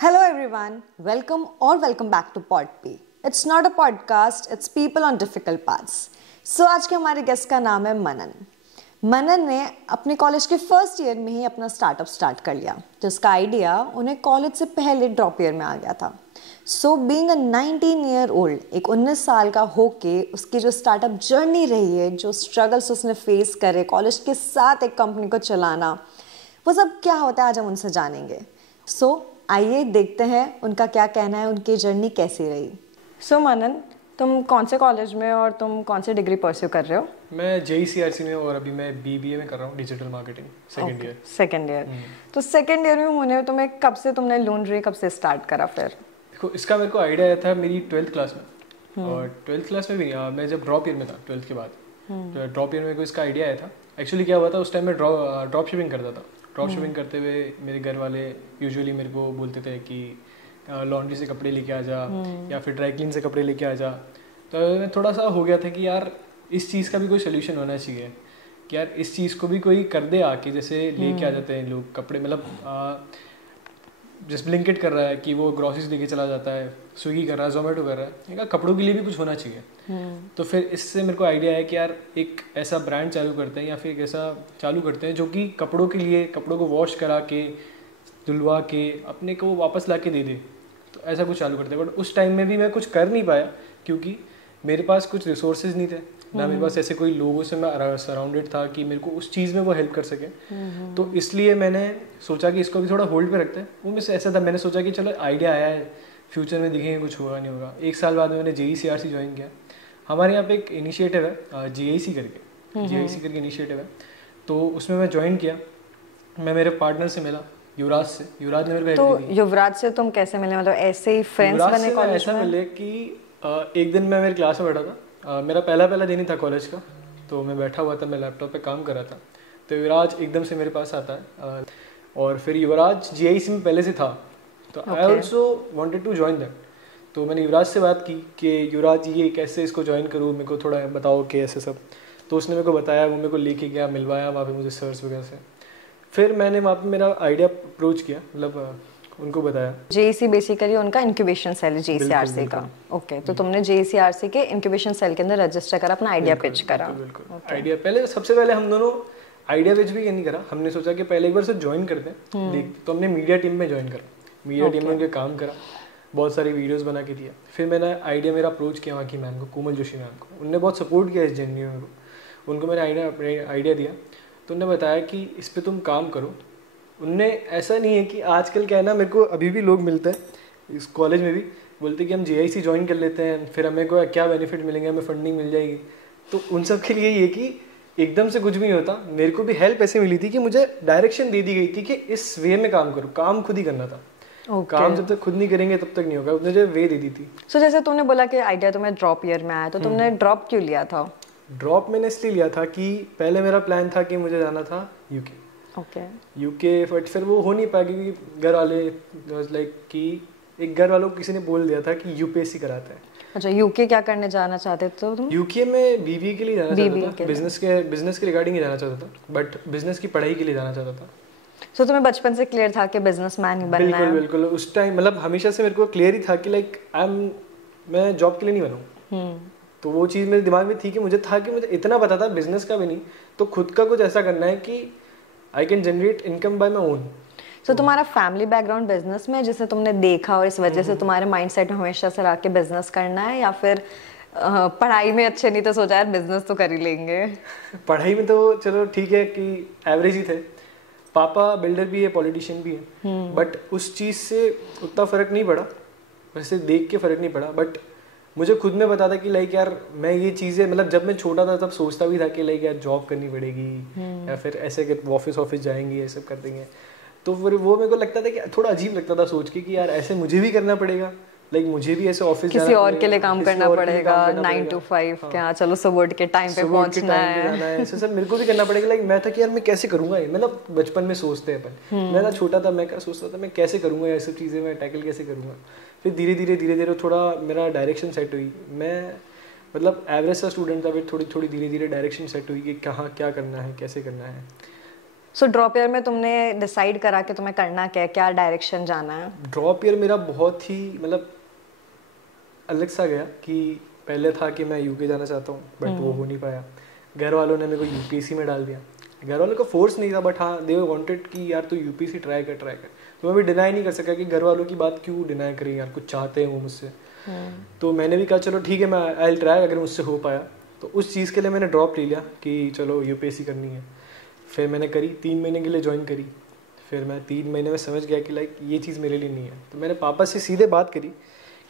Hello everyone, welcome back to PodP. It's not a podcast, it's people on difficult paths. So आज के हमारे guest का नाम है मनन। मनन ने अपने कॉलेज के फर्स्ट ईयर में ही अपना स्टार्टअप स्टार्ट कर लिया, जिसका आइडिया उन्हें कॉलेज से पहले ड्रॉप ईयर में आ गया था। सो बीइंग अ 19 ईयर ओल्ड, एक 19 साल का होके उसकी जो स्टार्टअप जर्नी रही है, जो स्ट्रगल्स उसने फेस करे कॉलेज के साथ एक कंपनी को चलाना, वो सब क्या होता है आज हम उनसे जानेंगे। सो आइए देखते हैं उनका क्या कहना है, उनकी जर्नी कैसी रही। सो मनन, तुम कौन से कॉलेज में और तुम कौन से डिग्री परस्यू कर रहे हो? मैं JECRC में और अभी मैं BBA में कर रहा हूँ, डिजिटल मार्केटिंग सेकंड ईयर। तो सेकंड ईयर में होने तुम्हें कब से तुमने लॉन्ड्री कब से स्टार्ट करा? फिर देखो, इसका मेरे को आइडिया आया था मेरी 12th क्लास में। और 12th क्लास में भी मैं जब ड्रॉप ईयर में था 12th के बाद, तो ड्रॉप ईयर में को इसका आइडिया आया था। एक्चुअली क्या हुआ था, उस टाइम मैं ड्रॉप शिपिंग करता था। ड्रॉप शिपिंग करते हुए मेरे घर वाले यूजुअली मेरे को बोलते थे कि लॉन्ड्री से कपड़े लेके आ जा या फिर ड्राई क्लीन से कपड़े लेके आ जा। तो मैं थोड़ा सा हो गया था कि यार इस चीज़ का भी कोई सोल्यूशन होना चाहिए कि यार इस चीज़ को भी कोई कर दे आके, जैसे लेके आ जाते हैं लोग कपड़े, मतलब जिस ब्लिंकिट कर रहा है कि वो ग्रॉसरीज लेके चला जाता है, स्विगी कर रहा है, जोमेटो कर रहा है, एक कपड़ों के लिए भी कुछ होना चाहिए। तो फिर इससे मेरे को आइडिया है कि यार एक ऐसा ब्रांड चालू करते हैं या फिर एक ऐसा चालू करते हैं जो कि कपड़ों के लिए, कपड़ों को वॉश करा के, धुलवा के अपने को वापस ला के दे दे। तो ऐसा कुछ चालू करते हैं। बट उस टाइम में भी मैं कुछ कर नहीं पाया क्योंकि मेरे पास कुछ रिसोर्सेज नहीं थे, ना मेरे पास ऐसे कोई लोगों से मैं सराउंडेड था कि मेरे को उस चीज़ में वो हेल्प कर सके। तो इसलिए मैंने सोचा कि इसको भी थोड़ा होल्ड पे रखते हैं। वो मुझसे ऐसा था, मैंने सोचा कि चलो आइडिया आया है, फ्यूचर में देखेंगे कुछ होगा नहीं होगा। 1 साल बाद मैंने JECRC ज्वाइन किया। हमारे यहाँ पे एक इनिशिएटिव है JIC करके इनिशिएटिव है, तो उसमें मैं ज्वाइन किया। मैं मेरे पार्टनर से मिला, युवराज से। युवराज ने मेरे को तो युवराज से तुम कैसे मिले? मतलब ऐसे ही फ्रेंड्स बने कॉलेज में? ऐसा मिले कि एक दिन मैं मेरे क्लास में बैठा था, मेरा पहला दिन ही था कॉलेज का, तो मैं बैठा हुआ था, मैं लैपटॉप पे काम कर रहा था। तो युवराज एकदम से मेरे पास आता है और फिर युवराज JIC में पहले से था, तो I also wanted to join that. तो मैंने युवराज से बात की कि युवराज ये कैसे इसको ज्वाइन करूँ, मेरे को थोड़ा बताओ कि ऐसे सब। तो उसने मेरे को बताया, वो मेरे को लेके गया, मिलवाया वहाँ पे मुझे सर्स वगैरह से। फिर मैंने वहाँ पे मेरा आइडिया अप्रोच किया, मतलब उनको बताया। JEC बेसिकली उनका इंक्यूबेशन सेल है JECRC का। ओके, तो तुमने JECRC के इंक्यूबेशन सेल के अंदर रजिस्टर करा, अपना आइडिया पिच करा। बिल्कुल। आइडिया पहले, सबसे पहले हम दोनों आइडिया पिच भी नहीं करा, हमने सोचा कि पहले एक बार से ज्वाइन करते हैं, देखते। तो हमने मीडिया टीम में ज्वाइन करा, मीडिया टीम में उनके काम करा, बहुत सारी वीडियोस बना के दिया। फिर मैंने आइडिया मेरा अप्रोच किया वहाँ की मैम को, कोमल जोशी मैम को। उनने बहुत सपोर्ट किया इस जर्नी में, उनको मैंने आइडिया दिया। तो उन्होंने बताया कि इस पर तुम काम करो। उनने ऐसा नहीं है कि आजकल क्या है ना, मेरे को अभी भी लोग मिलते हैं इस कॉलेज में भी, बोलते हैं कि हम JIC ज्वाइन कर लेते हैं, फिर हमें को क्या बेनिफिट मिलेंगे, हमें फंडिंग मिल जाएगी। तो उन सब के लिए ये कि एकदम से कुछ भी नहीं होता। मेरे को भी हेल्प ऐसे मिली थी कि मुझे डायरेक्शन दे दी गई थी कि इस वे में काम करो, काम खुद ही करना था। काम जब तक खुद नहीं करेंगे तब तक नहीं होगा, मुझे वे दे दी थी। सो जैसे तुमने बोला कि आइडिया तुम्हें ड्रॉप ईयर में आया, तो तुमने ड्रॉप क्यों लिया था? ड्रॉप मैंने इसलिए लिया था कि पहले मेरा प्लान था कि मुझे जाना था UK, बट फिर वो हो नहीं पाया क्योंकि घर वाले लाइक कि एक घर वालों को किसी ने बोल दिया था कि UPSC कराता है। अच्छा, UK क्या करने जाना चाहते थे तुम? UK में BBA के लिए जाना चाहता था, बिजनेस के रिगार्डिंग ही जाना चाहता था, बट बिजनेस की पढ़ाई के लिए जाना चाहता था। तो तुम्हें बचपन से क्लियर था कि बिजनेसमैन ही बनना है? बिल्कुल। उस टाइम मतलब हमेशा से मेरे को क्लियर ही था कि लाइक मैं जॉब के लिए नहीं बनूँ। तो वो चीज़ मेरे दिमाग में थी कि मुझे इतना पता था बिजनेस का भी नहीं, तो खुद का कुछ ऐसा करना है कि I can generate income by my own. तो तुम्हारा फैमिली बैकग्राउंड बिजनेस में, जिसे तुमने देखा और इस वजह से तुम्हारे माइंडसेट में हमेशा से रहा के बिजनेस करना है, या फिर पढ़ाई में अच्छे नहीं तो सोचा यार बिजनेस तो कर ही लेंगे? पढ़ाई में तो चलो ठीक है कि एवरेज ही थे। पापा बिल्डर भी है, पॉलिटिशियन भी है, बट उस चीज़ से उतना फ़र्क नहीं पड़ा, वैसे देख के फ़र्क नहीं पड़ा। बट मुझे खुद में पता था कि लाइक यार मैं ये चीज़ें, मतलब जब मैं छोटा था तब सोचता भी था कि लाइक यार जॉब करनी पड़ेगी या फिर ऐसे कि ऑफिस जाएंगे, ये सब कर देंगे। तो फिर वो मेरे को लगता था कि थोड़ा अजीब लगता था सोच के कि यार ऐसे मुझे भी करना पड़ेगा, लाइक मुझे भी ऐसे ऑफिस किसी और के लिए काम करना पड़ेगा, 9 to 5 क्या, चलो सुबह उठ के टाइम पे पहुंचना है, ऐसे सब मेरे को भी करना पड़ेगा। लाइक मैं था कि यार मैं कैसे करूंगा ये, मतलब बचपन में सोचते हैं अपन, मैं ना छोटा था, मैं क्या सोचता था मैं कैसे करूंगा ये सब चीज़ें, मैं टैकल कैसे करूंगा। फिर धीरे धीरे थोड़ा मेरा डायरेक्शन सेट हुई। मैं मतलब एवरेज सा स्टूडेंट था, फिर थोड़ी धीरे डायरेक्शन सेट हुई कि कहाँ क्या करना है, कैसे करना है। सो ड्रॉप ईयर में तुमने डिसाइड करा कि तुम्हें करना क्या है, क्या डायरेक्शन जाना है? ड्रॉप ईयर मेरा बहुत ही मतलब अलग सा गया कि पहले था कि मैं यूके जाना चाहता हूँ बट वो हो नहीं पाया। घर वालों ने मेरे को यूपीएससी में डाल दिया। घर वालों का फोर्स नहीं था बट हाँ दे वांटेड कि यार तू यूपीएससी ट्राई कर। तो मैं भी डिनाई नहीं कर सका कि घर वालों की बात क्यों डिनाई करें, यार कुछ चाहते हैं वो मुझसे। तो मैंने भी कहा चलो ठीक है मैं आई विल ट्राई, अगर मुझसे हो पाया तो उस चीज़ के लिए मैंने ड्रॉप ले लिया कि चलो यूपीएससी करनी है। फिर मैंने करी, 3 महीने के लिए ज्वाइन करी। फिर मैं 3 महीने में समझ गया कि लाइक ये चीज़ मेरे लिए नहीं है। तो मैंने पापा से सीधे बात करी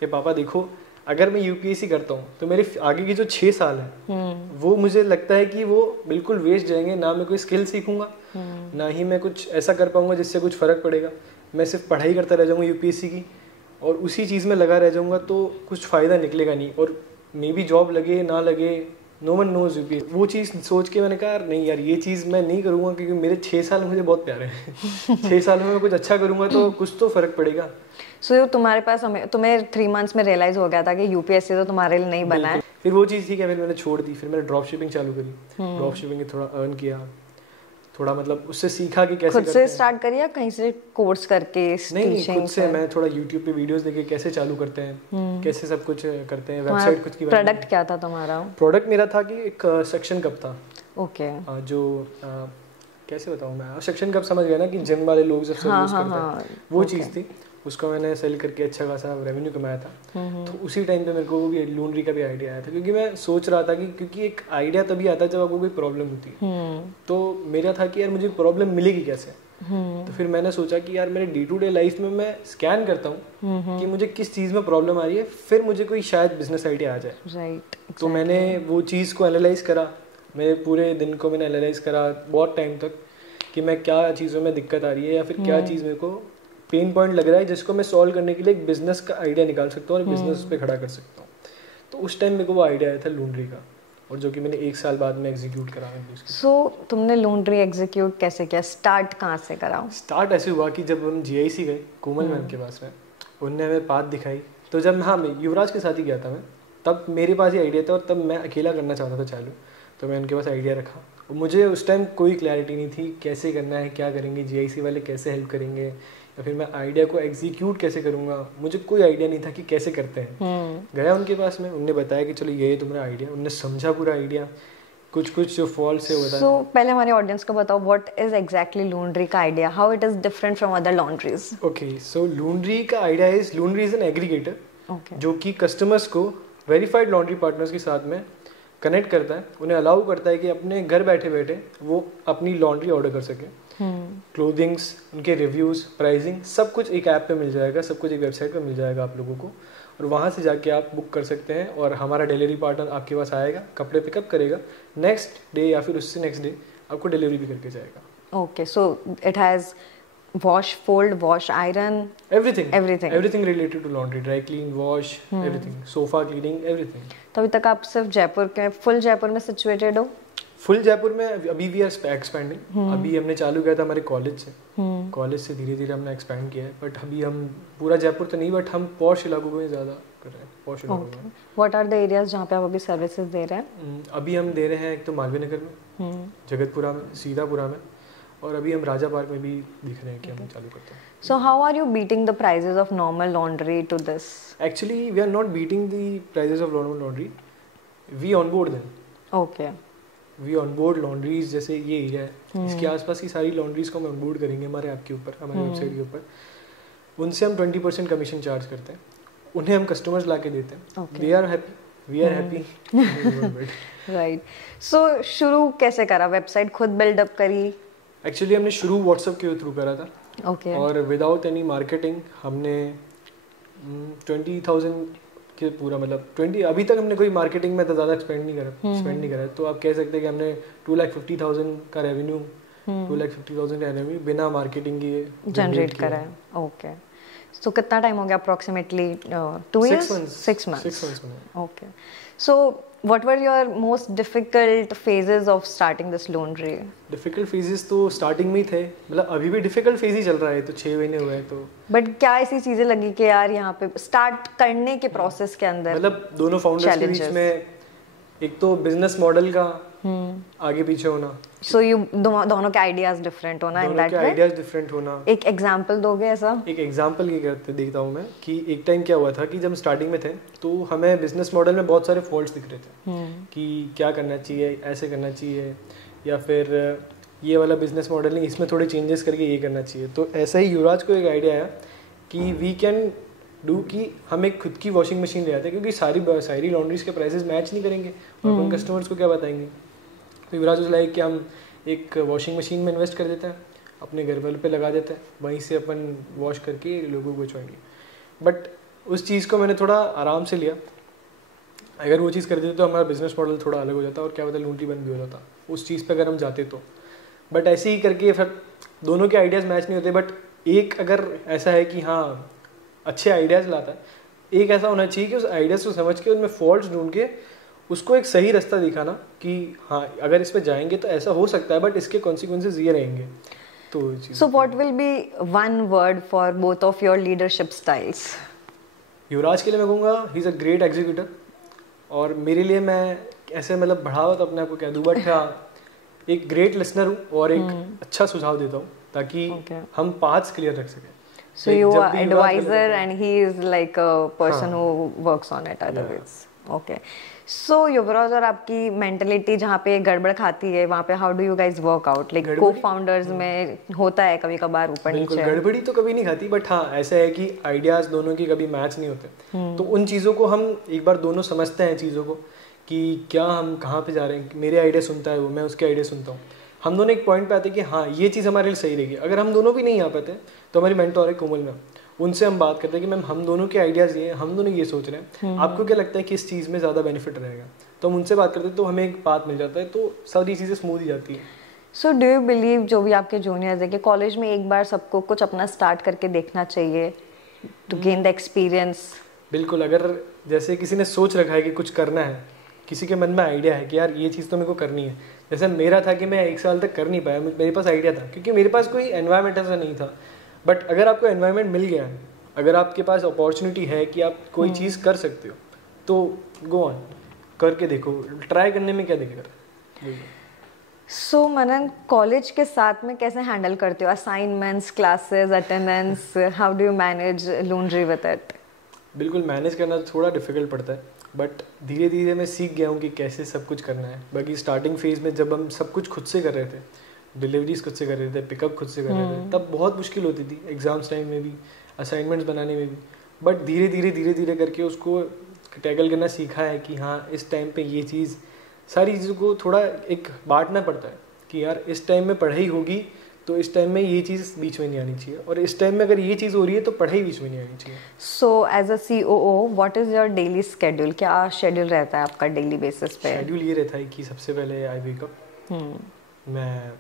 कि पापा देखो अगर मैं यूपीएससी करता हूँ तो मेरे आगे की जो 6 साल है वो मुझे लगता है कि वो बिल्कुल वेस्ट जाएंगे। ना मैं कोई स्किल सीखूंगा ना ही मैं कुछ ऐसा कर पाऊंगा जिससे कुछ फ़र्क पड़ेगा। मैं सिर्फ पढ़ाई करता रह जाऊँगा यूपीएससी की और उसी चीज़ में लगा रह जाऊँगा तो कुछ फ़ायदा निकलेगा नहीं। और मे बी जॉब लगे ना लगे, नो वन नोज यूपीएससी। वो चीज़ सोच के मैंने कहा नहीं यार ये चीज़ मैं नहीं करूँगा क्योंकि मेरे 6 साल मुझे बहुत प्यारे हैं। 6 साल में मैं कुछ अच्छा करूँगा तो कुछ तो फ़र्क पड़ेगा। सो तुम्हारे पास तुम्हें 3 मंथ्स में रियलाइज हो गया था कि यूपीएससी तो तुम्हारे लिए नहीं बना है। फिर वो चीज़ थी कि मैंने छोड़ दी। फिर मैंने ड्रॉप शिपिंग चालू करी। ड्रॉप शिपिंग थोड़ा अर्न किया, थोड़ा मतलब उससे सीखा कि कैसे खुद से स्टार्ट करी या कहीं से कोर्स करके? नहीं खुद से। मैं थोड़ा यूट्यूब पे वीडियोस देखे कैसे चालू करते हैं, कैसे सब कुछ करते हैं, वेबसाइट खुद की। प्रोडक्ट क्या था तुम्हारा? प्रोडक्ट मेरा था कि एक सक्शन कप था। ओके। जो कैसे बताऊँ मैं, सक्शन कप समझ गया ना कि जिम वाले लोग जब यूज करते हैं, वो चीज़ थी। उसको मैंने सेल करके अच्छा खासा रेवेन्यू कमाया था। तो उसी टाइम पे मेरे को वो भी लॉन्ड्री का भी आइडिया आया था क्योंकि मैं सोच रहा था कि क्योंकि एक आइडिया तभी आता है जब आपको कोई प्रॉब्लम होती है। तो मेरा था कि यार मुझे प्रॉब्लम मिलेगी कैसे। तो फिर मैंने सोचा कि यार मेरे डे टू डे लाइफ में मैं स्कैन करता हूँ कि मुझे किस चीज़ में प्रॉब्लम आ रही है, फिर मुझे कोई शायद बिजनेस आइडिया आ जाए। राइट। तो मैंने वो चीज़ को एनालाइज करा। मेरे पूरे दिन को मैंने एनालाइज करा बहुत टाइम तक कि मैं क्या चीज़ों में दिक्कत आ रही है या फिर क्या चीज़ मेरे को पेन पॉइंट लग रहा है जिसको मैं सॉल्व करने के लिए एक बिजनेस का आइडिया निकाल सकता हूँ और बिजनेस पे खड़ा कर सकता हूँ। तो उस टाइम मेरे को वो आइडिया आया था लॉन्ड्री का, और जो कि मैंने 1 साल बाद में एग्जीक्यूट करा। सो तुमने लॉन्ड्री एग्जीक्यूट कैसे किया? स्टार्ट कहाँ से करा? स्टार्ट ऐसे हुआ कि जब हम जीआईसी गए कोमल मैम के पास में, उनने हमें पाथ दिखाई। तो जब मैं युवराज के साथ ही गया था मैं, तब मेरे पास ही आइडिया था और तब मैं अकेला करना चाहता था चालू। तो मैं उनके पास आइडिया रखा। मुझे उस टाइम कोई क्लैरिटी नहीं थी कैसे करना है, क्या करेंगे, जीआईसी वाले कैसे हेल्प करेंगे या फिर मैं आइडिया को एग्जीक्यूट कैसे करूँगा। मुझे कोई आइडिया नहीं था कि कैसे करते हैं। गया उनके पास में, उनने बताया कि चलो ये तुम्हारा आइडिया। उनने समझा पूरा आइडिया, कुछ जो फॉल्ट है बताया। सो पहले हमारे ऑडियंस को बताओ व्हाट इज एग्जैक्टली लॉन्ड्री का idea, how it is different from other laundries? Okay, so laundry का idea is, laundry is an aggregator जो कि कस्टमर्स को वेरीफाइड लॉन्ड्री पार्टनर्स के साथ में कनेक्ट करता है, उन्हें अलाउ करता है कि अपने घर बैठे बैठे वो अपनी लॉन्ड्री ऑर्डर कर सके। क्लोथिंग्स, उनके रिव्यूज़, प्राइसिंग, सब कुछ एक ऐप पे मिल जाएगा, सब कुछ एक वेबसाइट पे मिल जाएगा आप लोगों को। और वहाँ से जाके आप बुक कर सकते हैं और हमारा डिलीवरी पार्टनर आपके पास आएगा, कपड़े पिकअप करेगा, नेक्स्ट डे या फिर उससे नेक्स्ट डे आपको डिलीवरी भी करके जाएगा। Okay, so it has wash, fold, wash, iron, everything related to laundry, dry clean, wash, everything, sofa cleaning, everything. तो अभी तक आप सिर्फ जयपुर के, फुल जयपुर में सिचुएटेड हो? फुल जयपुर में अभी वी आर एक्सपेंडिंग। अभी हमने चालू किया था हमारे कॉलेज से धीरे धीरे हमने एक्सपेंड किया है। बट अभी हम पूरा जयपुर तो नहीं, बट हम पॉश इलाकों में ज़्यादा कर रहे हैं। पॉश इलाकों में व्हाट आर द एरियाज जहाँ पे आप अभी सर्विसेज दे रहे हैं? अभी हम दे रहे हैं एक तो मालवीय नगर में, जगतपुरा में, सीतापुरा में, और अभी हम राजा पार्क में भी दिख रहे हैं कि हम चालू करते हैं। So how are you beating the prices of normal laundry to this? Actually we are not beating the prices of normal laundry, we onboard them. Okay, we onboard laundries, जैसे ये एरिया है इसके आसपास की सारी लॉन्ड्रीज को हम onboard करेंगे हमारे ऐप के ऊपर, हमारी वेबसाइट के ऊपर। उनसे हम 20% कमीशन चार्ज करते हैं, उन्हें हम कस्टमर्स ला के देते हैं। They are happy, we are happy. Right. So शुरू कैसे करा? वेबसाइट खुद बिल्डअप करी? एक्चुअली हमने शुरू व्हाट्सएप के थ्रू करा था। Okay. और विदाउट एनी मार्केटिंग हमने 20,000 के पूरा मतलब 20, अभी तक हमने कोई मार्केटिंग में तो ज़्यादा स्पेंड नहीं करा। तो आप कह सकते हैं कि हमने 2,50,000 का रेवेन्यू 2,50,000 का रेवेन्यू बिना मार्केटिंग के जनरेट करा है। ओके, सो कितना टाइम हो गया approximately? 2 years? 6 months. Okay, so what were your most difficult phases of starting this laundry? Difficult phases तो स्टार्टिंग में ही थे, मतलब अभी भी डिफिकल्ट फेज ही चल रहा है, तो 6 महीने हुए हैं तो। बट क्या ऐसी चीजें लगी कि यार यहाँ पे स्टार्ट करने के प्रोसेस के अंदर, मतलब दोनों फाउंडर्स के बीच में एक तो बिजनेस मॉडल का आगे पीछे होना, सो यू दोनों के आइडियाज डिफरेंट होना, in that way ideas different होना। एक एग्जांपल दोगे ऐसा? एक एग्जांपल ये करते देखता हूँ मैं कि एक टाइम क्या हुआ था कि जब स्टार्टिंग में थे तो हमें बिजनेस मॉडल में बहुत सारे फॉल्ट्स दिख रहे थे कि क्या करना चाहिए, ऐसे करना चाहिए, या फिर ये वाला बिजनेस मॉडल नहीं, इसमें थोड़े चेंजेस करके ये करना चाहिए। तो ऐसा ही युवराज को एक आइडिया आया कि वी कैन डू कि हम एक खुद की वॉशिंग मशीन ले आते हैं, क्योंकि सारी लॉन्ड्रीज के प्राइसेस मैच नहीं करेंगे और हम कस्टमर्स को क्या बताएंगे। तो युवराज वाज लाइक कि हम एक वॉशिंग मशीन में इन्वेस्ट कर देते हैं, अपने घर वालों पे लगा देते हैं, वहीं से अपन वॉश करके लोगों को बेचवाएंगे। बट उस चीज़ को मैंने थोड़ा आराम से लिया। अगर वो चीज़ कर देते तो हमारा बिजनेस मॉडल थोड़ा अलग हो जाता और क्या पता लूटी बंद भी हो जाता उस चीज़ पे अगर हम जाते तो। बट ऐसे ही करके फिर दोनों के आइडियाज़ मैच नहीं होते। बट एक अगर ऐसा है कि हाँ अच्छे आइडियाज़ लाता है, एक ऐसा होना चाहिए कि उस आइडियाज़ को समझ के उनमें फॉल्ट्स ढूंढ के उसको एक सही रास्ता दिखाना कि हाँ अगर इस पे जाएंगे तो ऐसा हो सकता है, बट इसके कॉन्सिक्वेंसेज ये रहेंगे। तो so what will be one word for both of your leadership styles? Yuvraj के लिए मैं कहूँगा he is a great executor, और मेरे लिए मैं ऐसे मतलब बढ़ावा तो अपने आप को कह दूँ, बट हाँ एक ग्रेट लिसनर हूँ और एक अच्छा सुझाव देता हूँ ताकि हम पाथ्स क्लियर रख सकें। So you are advisor and he is like a person who works on it otherwise. Okay. So युवराज, और आपकी मेंटलिटी जहाँ पे गड़बड़ खाती है वहाँ पे how do you guys work out? Like co-founders में होता है कभी कभार ऊपर नीचे। गड़बड़ी तो कभी नहीं खाती, बट हाँ ऐसा है कि आइडियाज दोनों की कभी मैच नहीं होते। तो उन चीज़ों को हम एक बार दोनों समझते हैं चीज़ों को कि क्या हम कहाँ पे जा रहे हैं। मेरे आइडिया सुनता है वो, मैं उसके आइडिया सुनता हूँ। हम दोनों एक पॉइंट पे आते हैं कि हाँ ये चीज़ हमारे लिए सही रहेगी। अगर हम दोनों भी नहीं आ पाते तो हमारी मेंटोर है कोमल मैम, उनसे हम बात करते हैं कि मैम हम दोनों के आइडियाज़ ये हैं, हम दोनों ये सोच रहे हैं, आपको क्या लगता है कि इस चीज़ में ज़्यादा बेनिफिट रहेगा। तो हम उनसे बात करते हैं तो हमें एक पाथ मिल जाता है, तो सारी चीज़ें स्मूथ ही जाती है। सो डू यू बिलीव जो भी आपके जूनियर्स है कि कॉलेज में एक बार सबको कुछ अपना स्टार्ट करके देखना चाहिए टू गेन द एक्सपीरियंस? बिल्कुल। अगर जैसे किसी ने सोच रखा है कि कुछ करना है, किसी के मन में आइडिया है कि यार ये चीज़ तो मेरे को करनी है, जैसे मेरा था कि मैं 1 साल तक कर नहीं पाया, मेरे पास आइडिया था क्योंकि मेरे पास कोई एनवायरनमेंट ऐसा नहीं था। बट अगर आपको एनवायरनमेंट मिल गया, अगर आपके पास अपॉर्चुनिटी है कि आप कोई चीज़ कर सकते हो तो गो ऑन, करके देखो, ट्राई करने में क्या दिक्कत है। सो मनन, कॉलेज के साथ में कैसे हैंडल करते हो assignments, classes, attendance? How do you manage laundry with it? बिल्कुल मैनेज करना थोड़ा डिफिकल्ट पड़ता है, बट धीरे धीरे मैं सीख गया हूँ कि कैसे सब कुछ करना है। बाकी स्टार्टिंग फेज में जब हम सब कुछ खुद से कर रहे थे, डिलीवरीज खुद से कर रहे थे, पिकअप खुद से कर रहे थे, तब बहुत मुश्किल होती थी एग्जाम्स टाइम में भी, असाइनमेंट्स बनाने में भी। बट धीरे धीरे करके उसको टैकल करना सीखा है कि हाँ इस टाइम पे ये चीज़, सारी चीज़ों को थोड़ा एक बांटना पड़ता है कि यार इस टाइम में पढ़ाई होगी तो इस टाइम में ये चीज़ बीच में नहीं आनी चाहिए, और इस टाइम में अगर ये चीज़ हो रही है तो पढ़ाई बीच में नहीं आनी चाहिए। So as a COO what is your daily schedule? क्या शेड्यूल रहता है आपका डेली बेसिस पे? शेड्यूल ये रहता है कि सबसे पहले आई वेक अप, मैं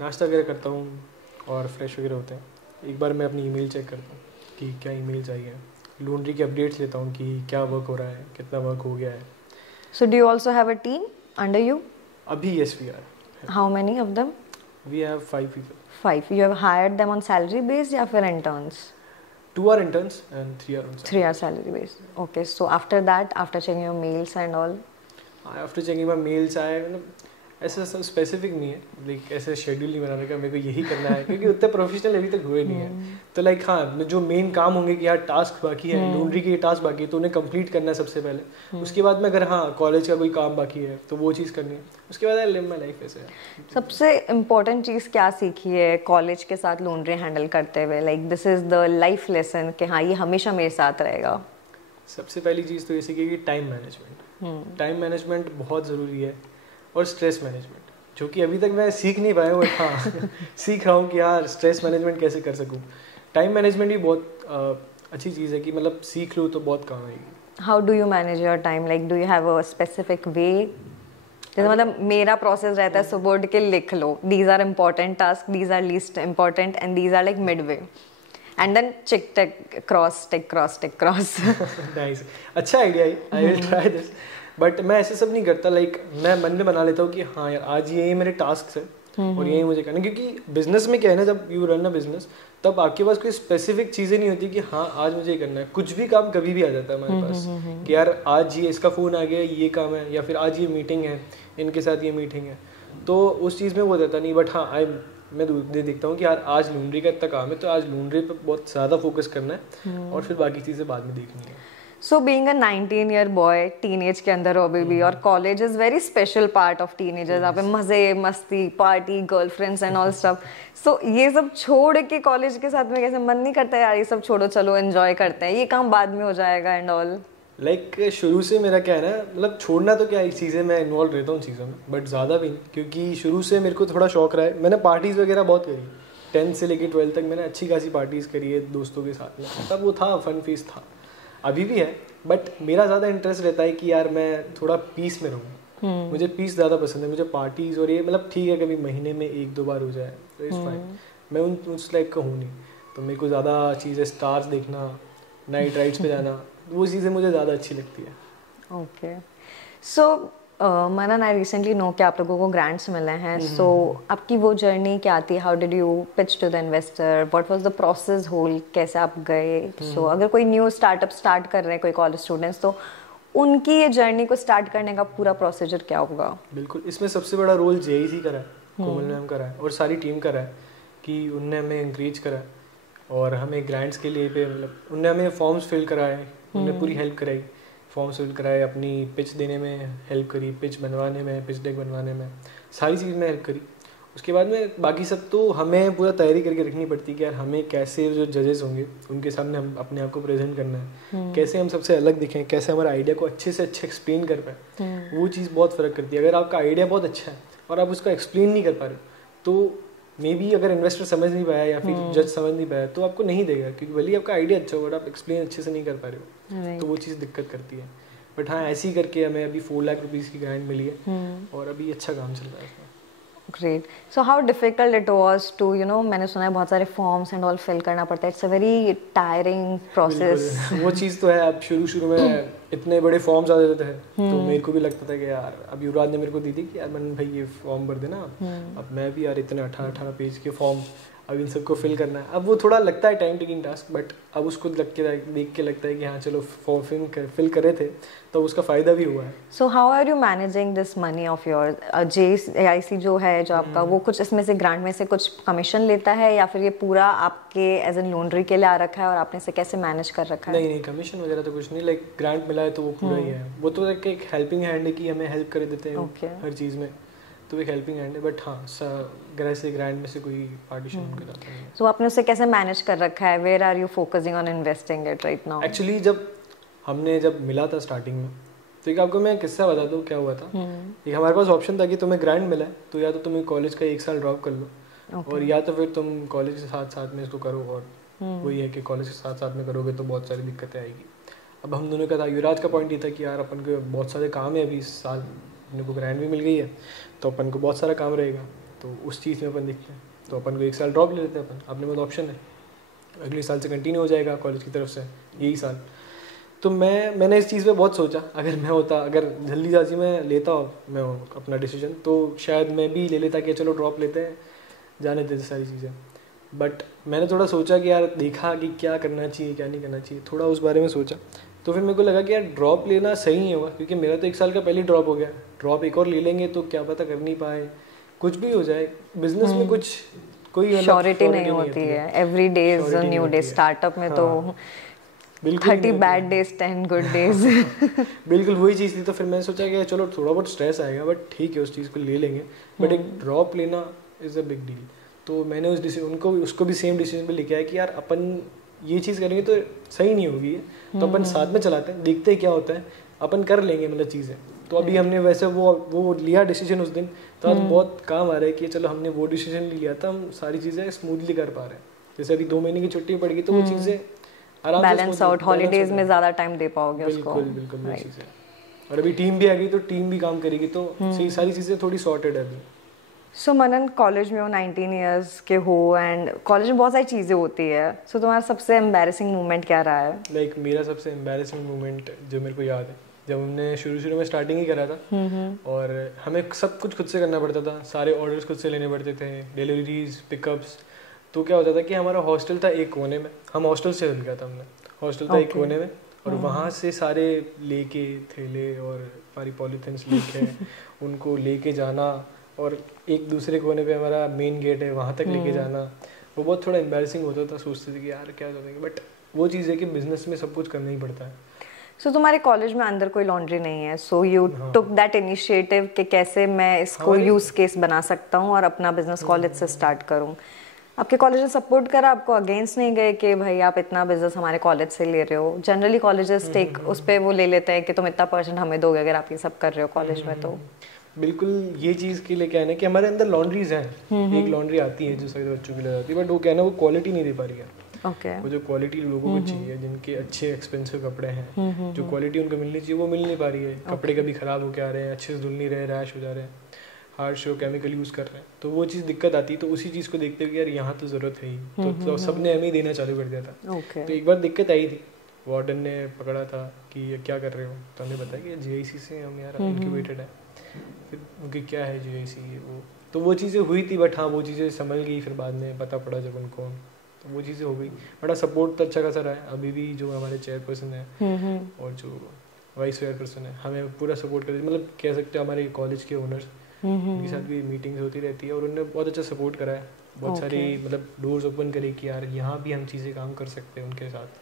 नाश्ता वगैरह करता हूँ और फ्रेश वगैरह होते हैं। एक बार मैं अपनी ईमेल चेक करता हूँ कि क्या ईमेल चाहिए, लॉन्ड्री के अपडेट्स लेता हूँ कि क्या वर्क हो रहा है, कितना वर्क हो गया है। So do you also have a team under you? अभी yes we are. How many of them? We have 5 people. 5. You have hired them on salary based या फिर interns? 2 are interns and 3 are on salary. 3 are salary based. Okay. So after that, after checking your mails and all? After checking my mails, ऐसा सब specific नहीं है, like ऐसे schedule नहीं बनाने का मेरे को यही करना है, क्योंकि उतने प्रोफेशनल अभी तक हुए नहीं है। तो लाइक हाँ जो मेन काम होंगे कि यार टास्क बाकी है, लॉन्ड्री के टास्क बाकी है तो उन्हें कंप्लीट करना है सबसे पहले। उसके बाद में अगर हाँ कॉलेज का कोई काम बाकी है तो वो चीज़ करनी है, उसके बाद आई लिव माय लाइफ ऐसे। सबसे इम्पोर्टेंट चीज़ क्या सीखी है कॉलेज के साथ लॉन्ड्री हैंडल करते हुए? Like this is the life lesson कि हाँ ये हमेशा मेरे साथ रहेगा। सबसे पहली चीज़ तो ये सीखी कि टाइम मैनेजमेंट। टाइम मैनेजमेंट बहुत ज़रूरी है, और स्ट्रेस मैनेजमेंट, जो कि अभी तक मैं सीख नहीं पाया हूँ। हाँ सीख रहा हूँ कि यार स्ट्रेस मैनेजमेंट कैसे कर सकूँ। टाइम मैनेजमेंट भी बहुत अच्छी चीज़ है कि मतलब सीख लो तो बहुत काम आएगी। How do you manage your time? Like do you have a specific way? जैसे मतलब मेरा प्रोसेस रहता है सुबह उठ के लिख लो these are important task, these are least important and these are like mid way, and then tick tick cross tick cross tick cross. Nice, अच्छा आइडिया है, I will try this. But मैं ऐसे सब नहीं करता, लाइक मैं मन में बना लेता हूँ कि हाँ यार आज ये मेरे टास्क है और यही मुझे करना है। क्योंकि बिजनेस में क्या है ना, जब यू रन अ बिजनेस तब आपके पास कोई स्पेसिफिक चीज़ें नहीं होती कि हाँ आज मुझे करना है। कुछ भी काम कभी भी आ जाता है हमारे पास कि यार आज ये इसका फ़ोन आ गया, ये काम है, या फिर आज ये मीटिंग है, इनके साथ ये मीटिंग है। तो उस चीज़ में वो देता नहीं। बट हाँ मैं देखता हूँ कि यार आज लॉन्ड्री का इतना काम है तो आज लॉन्ड्री पे बहुत ज़्यादा फोकस करना है और फिर बाकी चीज़ें बाद में देखनी है। So being a 19-year boy, teenage के अंदर हो अभी भी, और college is very special part of teenagers, यहाँ पे मजे मस्ती party girlfriends and all stuff. So ये सब छोड़ के कॉलेज के साथ में कैसे मन नहीं करता यार ये सब छोड़ो, चलो एंजॉय करते हैं, ये काम बाद में हो जाएगा एंड ऑल? लाइक शुरू से मेरा क्या है ना, मतलब छोड़ना तो क्या है, चीज़ें मैं इन्वॉल्व रहता हूँ चीज़ों में, बट ज़्यादा भी नहीं, क्योंकि शुरू से मेरे को थोड़ा शौक रहा है। मैंने पार्टीज़ वगैरह बहुत करी, 10th से लेकर 12th तक मैंने अच्छी खासी पार्टीज़ करी है दोस्तों के साथ में, तब वो था फन फेस था, अभी भी है। बट मेरा ज़्यादा इंटरेस्ट रहता है कि यार मैं थोड़ा पीस में रहूँ, मुझे पीस ज़्यादा पसंद है। मुझे पार्टीज़ और ये मतलब ठीक है कभी महीने में 1-2 बार हो जाए तो इट्स फाइन, मैं उस लाइक का हूँ नहीं। तो मेरे को ज़्यादा चीज़ें स्टार्स देखना, नाइट राइड्स पे जाना, वो चीज़ें मुझे ज़्यादा अच्छी लगती है। Okay, so Manan, I recently know कि आप लोगों को ग्रांट्स मिले हैं, सो आपकी वो जर्नी क्या थी? How did you pitch to the investor? What was the process whole? कैसे आप गए? सो अगर कोई न्यू स्टार्टअप स्टार्ट कर रहे हैं कोई कॉलेज स्टूडेंट्स, तो उनकी ये जर्नी को स्टार्ट करने का पूरा प्रोसीजर क्या होगा? बिल्कुल, इसमें सबसे बड़ा रोल जेईसी का है, कोमल मैम का है और सारी टीम का है कि उनने हमें इंकरेज करा और हमें ग्रांट्स के लिए पे मतलब उनने हमें फॉर्म्स फिल कराए, उनने पूरी हेल्प कराई, फॉर्म्स फिल कराए, अपनी पिच देने में हेल्प करी, पिच बनवाने में, पिच डेक बनवाने में, सारी चीज़ में हेल्प करी। उसके बाद में बाकी सब तो हमें पूरा तैयारी करके रखनी पड़ती है कि यार हमें कैसे जो जजेस होंगे उनके सामने हम अपने आप को प्रेजेंट करना है, कैसे हम सबसे अलग दिखें, कैसे हमारे आइडिया को अच्छे से अच्छे एक्सप्लेन कर पाए। वो चीज़ बहुत फ़र्क करती है। अगर आपका आइडिया बहुत अच्छा है और आप उसका एक्सप्लेन नहीं कर पा रहे तो मे बी अगर इन्वेस्टर समझ नहीं पाया या फिर जज समझ नहीं पाया तो आपको नहीं देगा, क्योंकि भले आपका आइडिया अच्छा हो बट आप एक्सप्लेन अच्छे से नहीं कर पा रहे हो, तो वो चीज़ दिक्कत करती है। बट हाँ, ऐसे ही करके हमें अभी 4 लाख रुपीज़ की ग्रांट मिली है और अभी अच्छा काम चल रहा है इसमें। Great. So how difficult it was to, you know, मैंने सुना है बहुत सारे फॉर्म्स एंड ऑल फिल करना पड़ता है, it's a very tiring process. वो चीज़ तो है। अब शुरू में इतने बड़े फॉर्म्स आ जाते थे तो मेरे को भी लगता था कि यार, अब युवराज ने मेरे को दी थी कि यार मन भाई ये फॉर्म भर देना, अब मैं भी यार इतने 18 पेज के फॉर्म अब इन सबको फिल करना है। अब वो थोड़ा लगता है टाइम टेकिंग टास्क, बट अब उसको देख के लगता है कि हाँ चलो फॉर्म फिल करे थे तो उसका फ़ायदा भी हुआ है। So how are you managing this money of your? JAIC जो है जो आपका, वो कुछ इसमें से ग्रांट में से कुछ कमीशन लेता है या फिर ये पूरा आपके एज एन लॉन्ड्री के लिए आ रखा है और आपने इसे कैसे मैनेज कर रखा है? नहीं, कमीशन वगैरह तो कुछ नहीं, लाइक ग्रांट मिला है तो वो पूरा ही है। वो तो एक हेल्पिंग हैंड है कि हमें हेल्प कर देते हैं हर चीज़ में, तो एक हेल्पिंग हैंड है। बट हाँ, ग्रांट में से कोई पार्टीशन उनके साथ नहीं है। सो आपने उसे कैसे मैनेज कर रखा है? Where are you focusing on investing it right now? Actually जब मिला था स्टार्टिंग में, तो एक आपको मैं किस्सा बता दूँ क्या हुआ था। एक हमारे पास ऑप्शन था कि तुम्हें ग्रांट मिला है तो या तो तुम्हें कॉलेज का 1 साल ड्रॉप कर लो और या तो फिर तुम कॉलेज के साथ साथ में इसको करो। और वही है कि कॉलेज के साथ साथ में करोगे तो बहुत सारी दिक्कतें आएगी। अब हम दोनों का था, युवराज का पॉइंट ये था कि यार अपन को बहुत सारे काम है अभी इस साल, अपने को ग्रांट भी मिल गई है तो अपन को बहुत सारा काम रहेगा, तो उस चीज़ में अपन देखते हैं तो अपन को 1 साल ड्रॉप ले लेते हैं अपन, अपने पास ऑप्शन है, अगले साल से कंटिन्यू हो जाएगा कॉलेज की तरफ से यही साल। तो मैंने इस चीज़ पे बहुत सोचा, अगर मैं होता, अगर जल्दीबाजी में लेता मैं अपना डिसीजन तो शायद मैं भी ले लेता कि चलो ड्रॉप लेते हैं, जाने देते सारी चीज़ें। बट मैंने थोड़ा सोचा कि यार देखा कि क्या करना चाहिए क्या नहीं करना चाहिए, थोड़ा उस बारे में सोचा तो फिर मेरे को लगा कि यार ड्रॉप लेना सही नहीं होगा, क्योंकि मेरा तो 1 साल का पहले ड्रॉप हो गया, ड्रॉप एक और ले लेंगे तो क्या पता कर नहीं पाए, कुछ भी हो जाए। बिजनेस में कुछ कोई श्योरिटी नहीं होती है, every day is a new day. Startup में तो 30 बैड डेज 10 गुड डेज। बिल्कुल वही चीज़ थी। तो फिर मैंने सोचा कि चलो थोड़ा बहुत स्ट्रेस आएगा बट ठीक है, उस चीज़ को ले लेंगे, बट एक ड्रॉप लेना इज़ अ बिग डील। तो मैंने उसको भी सेम डिसीजन पे लेके आया कि यार अपन ये चीज़ करेंगे तो सही नहीं होगी, तो अपन साथ में चलाते हैं, देखते हैं क्या होता है, अपन कर लेंगे मतलब चीज़ें। तो अभी हमने वैसे वो लिया डिसीजन उस दिन, तो आज बहुत काम आ रहा है कि चलो हमने वो डिसीजन लिया था, हम सारी चीज़ें स्मूथली कर पा रहे हैं। जैसे अभी 2 महीने की छुट्टी पड़ गई तो वो चीज़ें आराम से बैलेंस आउट, हॉलीडेज में ज़्यादा टाइम दे पाओगे उसको। बिल्कुल वो चीज़ है। और अभी टीम भी आ गई तो टीम भी काम करेगी, तो सारी चीज़ें थोड़ी सॉर्टेड है अभी। सो मनन, कॉलेज में हो, 19 ईयर्स के हो, एंड कॉलेज में बहुत सारी चीज़ें होती है, सो तुम्हारा सबसे एम्बैरेसिंग मोमेंट क्या रहा है? लाइक मेरा सबसे एम्बैरेसिंग मोमेंट जो मेरे को याद है, जब हमने शुरू में स्टार्टिंग ही करा था और हमें सब कुछ खुद से करना पड़ता था, सारे ऑर्डर्स खुद से लेने पड़ते थे, डिलीवरीज, पिकअप्स। तो क्या होता था कि हमारा हॉस्टल था एक कोने में, हम हॉस्टल से मिल गया था, हमने हॉस्टल था एक कोने में और वहाँ से सारे लेके थैले और सारी पॉलीथिन्स लेके उनको लेके जाना, और एक दूसरे कोने पे हमारा मेन गेट है, वहाँ तक लेके जाना वो बहुत थोड़ा एम्बैरेसिंग होता था। सोचते थे कि यार क्या करेंगे, बट वो चीज़ है कि बिजनेस में सब कुछ करना ही पड़ता है। सो तुम्हारे कॉलेज में अंदर कोई लॉन्ड्री नहीं है, so you took that initiative कि कैसे मैं इसको यूज केस बना सकता हूँ और अपना बिजनेस कॉलेज से स्टार्ट करूँ। आपके कॉलेज ने सपोर्ट करा, आपको अगेंस्ट नहीं गए कि भाई आप इतना बिजनेस हमारे कॉलेज से ले रहे हो? जनरली कॉलेजेस टेक उस पे वो ले लेते हैं कि तुम इतना % हमें दोगे अगर आप ये सब कर रहे हो कॉलेज में। तो बिल्कुल ये चीज़ के लिए क्या है ना कि हमारे अंदर लॉन्ड्रीज हैं, एक लॉन्ड्री आती है जो सभी बच्चों के लिए आती है, बट वो क्या है ना वो क्वालिटी नहीं दे पा रही है। वो जो क्वालिटी लोगों को चाहिए, जिनके अच्छे एक्सपेंसिव कपड़े हैं, जो क्वालिटी उनको मिलनी चाहिए वो मिल नहीं पा रही है। कपड़े कभी ख़राब होके आ रहे हैं, अच्छे से धुल नहीं रहे, रैश हो जा रहे हैं, हार्श और केमिकल यूज़ कर रहे हैं, तो वो चीज़ दिक्कत आती है। तो उसी चीज़ को देखते हुए यार यहाँ तो ज़रूरत है ही, तो सब ने हमें ही देना चालू कर दिया था। तो एक बार दिक्कत आई थी, वार्डन ने पकड़ा था कि ये क्या कर रहे हो, तो हमने बताया कि GIC से हम यार इंक्यूबेटेड है। फिर उनकी क्या है GIC ये वो, तो वो चीज़ें हुई थी, बट हाँ वो चीज़ें संभल गई। फिर बाद में पता पड़ा जब उनको, तो वो चीज़ें हो गई। बड़ा सपोर्ट तो अच्छा खासा रहा है। अभी भी जो हमारे चेयरपर्सन है और जो वाइस चेयरपर्सन है हमें पूरा सपोर्ट कर, मतलब कह सकते हैं हमारे कॉलेज के ओनर्स, उनके साथ भी मीटिंग्स होती रहती है और उन्होंने बहुत अच्छा सपोर्ट करा है। बहुत सारी मतलब डोर्स ओपन करे कि यार यहाँ भी हम चीज़ें काम कर सकते हैं उनके साथ,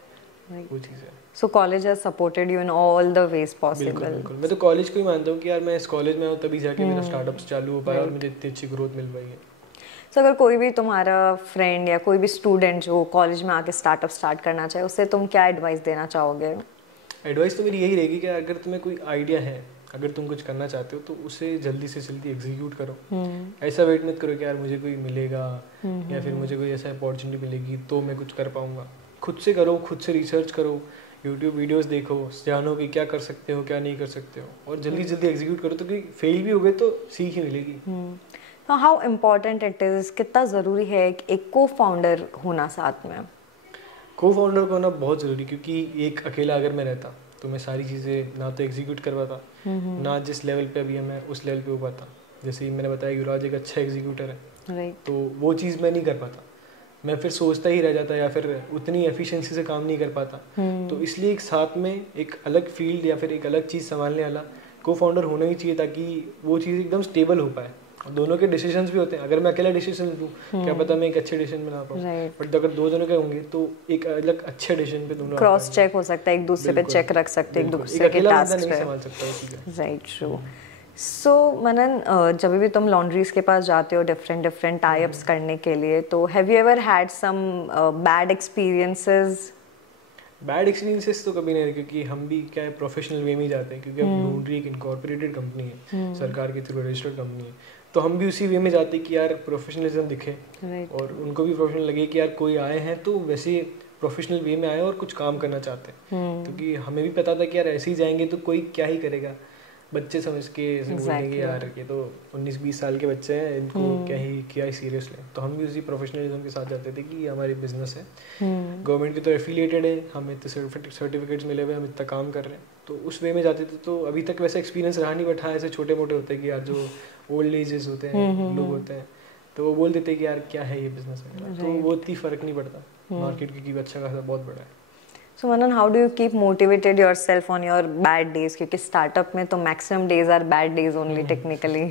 वो चीज़ है। So college has supported you in all the ways possible. बिल्कुल। मैं तो कॉलेज को ही मानता हूँ कि यार मैं इस कॉलेज में हूँ तभी जाके मेरा स्टार्टअप्स चालू हो पाया और मुझे इतनी अच्छी ग्रोथ मिल पाई है। So अगर कोई भी तुम्हारा फ्रेंड या कोई भी स्टूडेंट जो कॉलेज में आके स्टार्टअप स्टार्ट करना चाहे, उससे तुम क्या एडवाइस देना चाहोगे? एडवाइस तो मेरी यही रहेगी कि अगर तुम्हें कोई आइडिया है, अगर तुम कुछ करना चाहते हो तो उसे जल्दी से जल्दी एग्जीक्यूट करो। ऐसा वेट मत करो कि यार मुझे कोई मिलेगा या फिर मुझे कोई ऐसा अपॉर्चुनिटी मिलेगी तो मैं कुछ कर पाऊंगा। खुद से करो, खुद से रिसर्च करो, यूट्यूब वीडियोस देखो, जानो कि क्या कर सकते हो क्या नहीं कर सकते हो, और जल्दी जल्दी एग्जीक्यूट करो। तो कि फेल भी हो गए तो सीख ही मिलेगी। हाउ इम्पोर्टेंट इट इज, कितना ज़रूरी है एक को फाउंडर होना साथ में? को फाउंडर को होना बहुत ज़रूरी, क्योंकि एक अकेला अगर मैं रहता तो मैं सारी चीज़ें ना तो एग्जीक्यूट कर पाता, ना जिस लेवल पे अभी मैं उस लेवल पे हो पाता। जैसे ही मैंने बताया युवराज एक अच्छा एग्जीक्यूटर है, तो वो चीज़ मैं नहीं कर पाता, मैं फिर सोचता ही रह जाता या फिर उतनी एफिशिएंसी से काम नहीं कर पाता। तो इसलिए एक साथ में एक अलग फील्ड या फिर एक अलग चीज़ संभालने वाला को फाउंडर होना ही चाहिए, ताकि वो चीज़ एकदम स्टेबल हो पाए। दोनों के डिसीजंस भी होते हैं, अगर मैं अकेला डिसीजन लूँ क्या पता मैं एक अच्छे डिसीजन बना पाऊँ, बट अगर दो जनों के होंगे तो एक अलग अच्छे डिसीजन पे दोनों क्रॉस चेक हो सकता है, एक दूसरे पे चेक रख सकते हैं, एक दूसरे के टास्क पे संभाल सकता है। Right, true. सो मनन, जब भी तुम लॉन्ड्रीज के पास जाते हो डिफरेंट टाई अप्स करने के लिए, तो have you ever had some bad experiences? Bad experiences तो कभी नहीं रहे, क्योंकि हम भी क्या है प्रोफेशनल वे में ही जाते हैं, क्योंकि अब लॉन्ड्री एक इनकॉर्पोरेटेड कंपनी है, सरकार के थ्रू रजिस्टर्ड कंपनी है, तो हम भी उसी वे में जाते हैं कि यार प्रोफेशनलिज्म दिखे और उनको भी प्रोफेशनल लगे कि यार कोई आए हैं तो वैसे प्रोफेशनल वे में आए और कुछ काम करना चाहते हैं। क्योंकि हमें भी पता था कि यार ऐसे ही जाएंगे तो कोई क्या ही करेगा, बच्चे समझ के बोलेंगे यार ये तो 19-20 साल के बच्चे हैं, इनको क्या ही सीरियस लें। तो हम भी उसी प्रोफेशनलिज्म के साथ जाते थे कि ये हमारी बिजनेस है, गवर्नमेंट की तो एफिलिएटेड है, हमें इतने सर्टिफिकेट्स मिले हुए, हम इतना काम कर रहे हैं, तो उस वे में जाते थे। तो अभी तक वैसा एक्सपीरियंस रहा नहीं, बट हाँ ऐसे छोटे मोटे होते हैं कि यार जो ओल्ड एजेस होते हैं लोग होते हैं, तो वो बोल देते हैं कि यार क्या है ये बिजनेस है, तो वो इतनी फर्क नहीं पड़ता, मार्केट की अच्छा खासा बहुत बड़ा है। So Manan, how do you keep motivated yourself on your bad days? क्योंकि स्टार्टअप में तो maximum days are bad days only technically.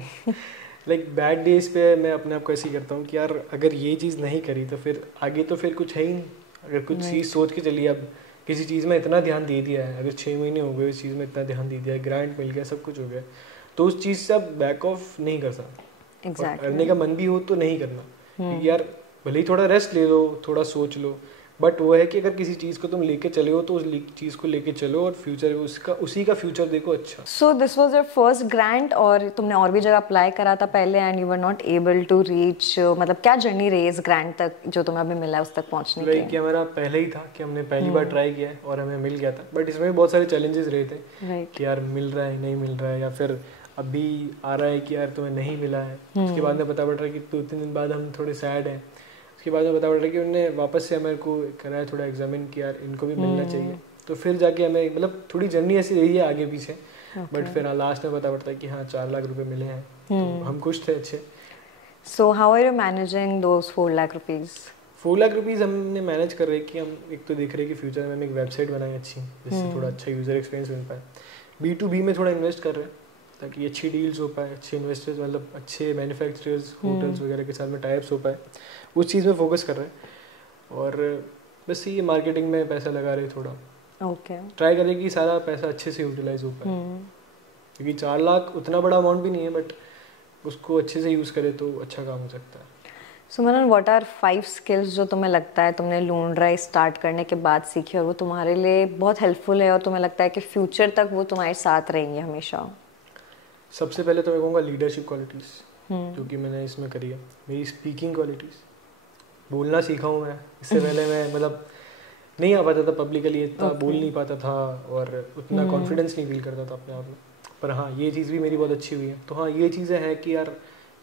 Like bad days पे मैं अपने आप को ऐसे ही करता हूँ कि यार अगर ये चीज़ नहीं करी तो फिर आगे तो फिर कुछ है ही नहीं। अगर कुछ चीज़ सोच के चलिए, अब किसी चीज़ में इतना ध्यान दे दिया है, अगर 6 महीने हो गए उस चीज़ में इतना ध्यान दे दिया है, ग्रांट मिल गया, सब कुछ हो गया, तो उस चीज़ से आप बैक ऑफ नहीं कर सकते। करने का मन भी हो तो नहीं करना, यार भले ही थोड़ा रेस्ट ले लो, थोड़ा सोच लो, बट वो है कि अगर किसी चीज़ को तुम लेके चले हो तो उस चीज़ को लेके चलो और फ्यूचर उसी का फ्यूचर देखो अच्छा। So this was your first grant और तुमने और भी जगह अप्लाई करा था पहले and you were not able to reach, मतलब क्या जर्नी रही इस ग्रांट तक जो तुम्हें अभी मिला है उस तक पहुंचने की? कि हमारा पहले ही था कि हमने पहली बार ट्राई किया और हमें मिल गया था, बट इसमें भी बहुत सारे चैलेंजेस रहे थे कि यार मिल रहा है नहीं मिल रहा है, या फिर अभी आ रहा है कि यार तुम्हें नहीं मिला है, उसके बाद में पता पड़ रहा है कि 2-3 दिन बाद हम थोड़े सैड हैं, उसके बाद में पता पड़ रहा है कि उन्होंने वापस से हमारे को कराया, थोड़ा एग्जामिन किया, यार इनको भी मिलना चाहिए, तो फिर जाके हमें मतलब थोड़ी जर्नी ऐसी रही है आगे पीछे, बट फिर लास्ट में पता पड़ता है कि हाँ 4 लाख रुपए मिले हैं, तो हम खुश थे अच्छे। So how are you managing those 4 lakh rupees? 4 lakh rupees हमने मैनेज कर रहे हैं कि हम एक तो देख रहे हैं कि फ्यूचर में हम एक वेबसाइट बनाएं अच्छी, जिससे थोड़ा अच्छा यूज़र एक्सपीरियंस मिल पाए। B2B में थोड़ा इन्वेस्ट कर रहे हैं ताकि अच्छी डील्स हो पाए, अच्छे इन्वेस्टर्स मतलब अच्छे मैन्युफैक्चरर्स होटल्स वगैरह के साथ में टाइप्स हो पाए, उस चीज़ में फोकस कर रहे हैं। और बस ये मार्केटिंग में पैसा लगा रहे थोड़ा, ट्राई करें कि सारा पैसा अच्छे से यूटिलाइज हो पाए, क्योंकि 4 लाख उतना बड़ा अमाउंट भी नहीं है, बट उसको अच्छे से यूज़ करे तो अच्छा काम हो सकता है। सो मनन, व्हाट आर 5 स्किल्स जो तुम्हें लगता है तुमने लूनड्राई स्टार्ट करने के बाद सीखी और वो तुम्हारे लिए बहुत हेल्पफुल है और तुम्हें लगता है कि फ्यूचर तक वो तुम्हारे साथ रहेंगे हमेशा? सबसे पहले तो मैं कहूँगा लीडरशिप क्वालिटीज़, जो कि मैंने इसमें करी है। मेरी स्पीकिंग क्वालिटीज़, बोलना सीखा हूँ मैं। इससे पहले मैं मतलब नहीं आ पाता था पब्लिकली, इतना बोल नहीं पाता था और उतना कॉन्फिडेंस नहीं फील करता था अपने आप में। पर हाँ, ये चीज़ भी मेरी बहुत अच्छी हुई है। तो हाँ, ये चीज़ें हैं कि यार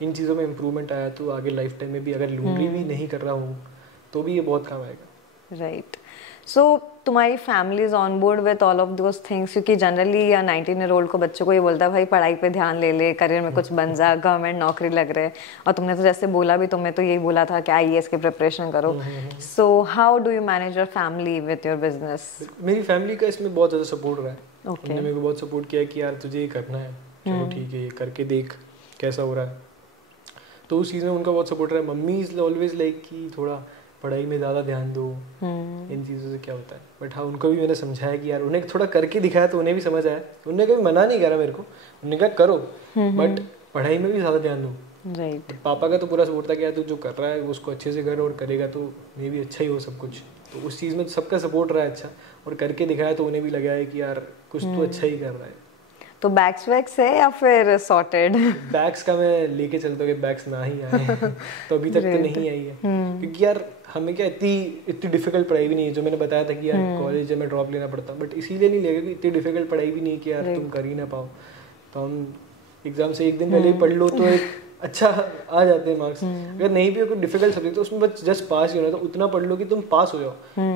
इन चीज़ों में इम्प्रूवमेंट आया तो आगे लाइफ टाइम में भी अगर लूनड्री भी नहीं कर रहा हूँ तो भी ये बहुत काम आएगा। राइट। सो तुम्हारी family is on board with all of those things? क्योंकि जनरली या 19-year-old को बच्चों को ये बोलता है भाई पढ़ाई पे ध्यान ले ले, करियर में कुछ बन जा, गवर्नमेंट नौकरी लग रहे। और तुमने तो जैसे बोला भी, तुमने तो यही बोला था कि IAS की प्रिपरेशन करो। So how do you manage your family with your business? मेरी फैमिली का इसमें बहुत ज़्यादा सपोर्ट रहा है। उन्होंने मेरे को बहुत सपोर्ट किया कि यार तुझे ये करना है, चलो ठीक है, ये करके देख कैसा हो रहा है। तो उस चीज़ में उनका बहुत सपोर्ट रहा है। मम्मी इज ऑलवेज लाइक कि थोड़ा पढ़ाई में ज़्यादा ध्यान दो, इन चीज़ों से क्या होता है। बट हाँ, उनको भी मैंने समझाया कि यार उन्हें थोड़ा करके दिखाया तो उन्हें भी समझ आया। उन्होंने कभी मना नहीं करा मेरे को, उन्होंने कहा करो बट पढ़ाई में भी ज़्यादा ध्यान दो। राइट। पापा का तो पूरा सपोर्ट था कि यार तू जो कर रहा है उसको अच्छे से कर और करेगा तो मे भी अच्छा ही हो सब कुछ। तो उस चीज़ में सबका सपोर्ट रहा है अच्छा, और करके दिखाया तो उन्हें भी लगा है कि यार कुछ तो अच्छा ही कर रहा है। तो बैग्स वैक्स है या फिर सॉर्टेड? बैग्स का मैं लेके चलता हूँ कि बैग्स ना ही आए तो अभी तक तो नहीं आई है, क्योंकि यार हमें क्या इतनी डिफिकल्ट पढ़ाई भी नहीं है। जो मैंने बताया था कि यार कॉलेज में ड्रॉप लेना पड़ता, बट इसीलिए नहीं लेगा कि इतनी डिफिकल्ट पढ़ाई भी नहीं कि यार तुम कर ही ना पाओ। तो हम एग्जाम से एक दिन पहले ही पढ़ लो तो एक अच्छा आ जाते हैं मार्क्स। अगर नहीं भी कोई डिफिकल्ट सब्जेक्ट तो उसमें बस जस्ट पास ही होना, तो उतना पढ़ लो कि तुम पास हो जाओ,